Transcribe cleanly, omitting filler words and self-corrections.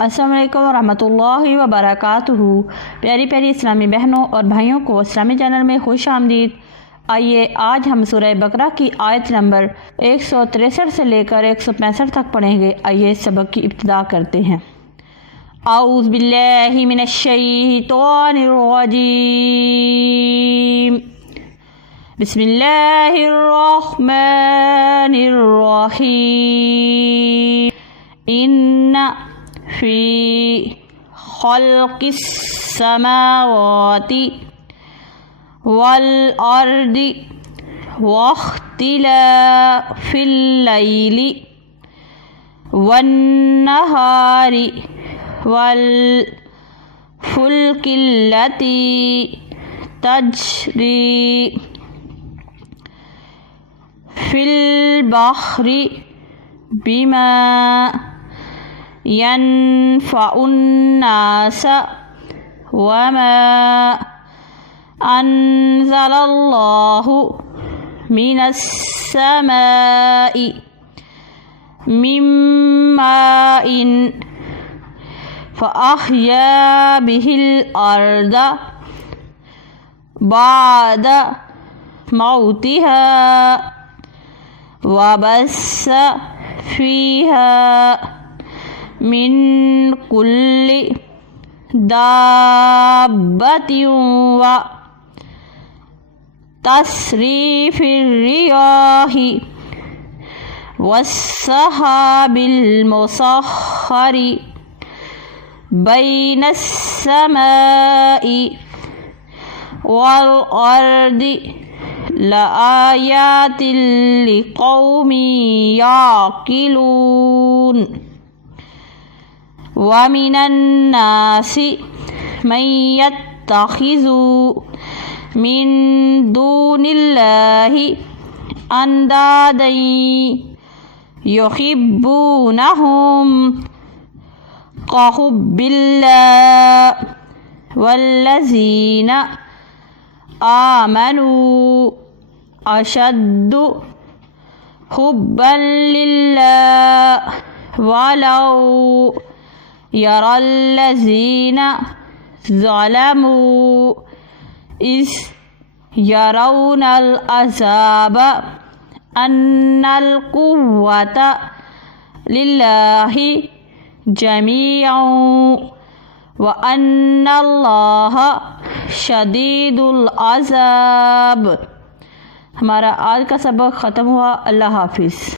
अस्सलामु अलैकुम वरहमतुल्लाहि वबरकातुहू। प्यारी प्यारी इस्लामी बहनों और भाइयों को इस्लामी चैनल में खुश आमदीद। आइए आज हम सूरह बकरा की आयत नंबर 163 से लेकर 165 तक पढ़ेंगे। आइए सबक की इब्तिदा करते हैं। औज़ु बिल्लाहि मिनश शैतानिर रजीम। बिस्मिल्लाहिर रहमानिर रहीम। इन्ना फ़ी ख़ल्क़िस समावाति वल अर्दि वख्तिलाफ़िल लैलि वन्नहारि वल फ़ुल्किल्लती तजरी फ़िल बहरि बिमा यनफ़उन्नास वमा अंज़लल्लाहु मिनस्समाइ मिन माइन फ़अहया बिहिल अर्द बाद मौतिहा वबस्स फ़ीहा मिन कुल्लि दाब्बतिन व तस्रीफ़िर रियाहि वस्सहाबिल मुसख़्ख़रि बैनस समाइ वल अर्दि लआयातिल लिक़ौमिन याक़िलून। वमिनन नासि मन यत्तखिज़ु मिन दूनिल्लाहि अंदादन युहिब्बूनहुम कहुब्बिल्लाह वल्लज़ीना आमनू अशद्दु हुब्बन लिल्लाह वलौ यरल्लज़ीना ज़लमू इज़ यरौनल अज़ाब अन्नल कुव्वता लिल्लाहि जमीअन व अन्नल्लाहा शदीदुल अज़ाब। हमारा आज का सबक ख़त्म हुआ। अल्लाह हाफिज़।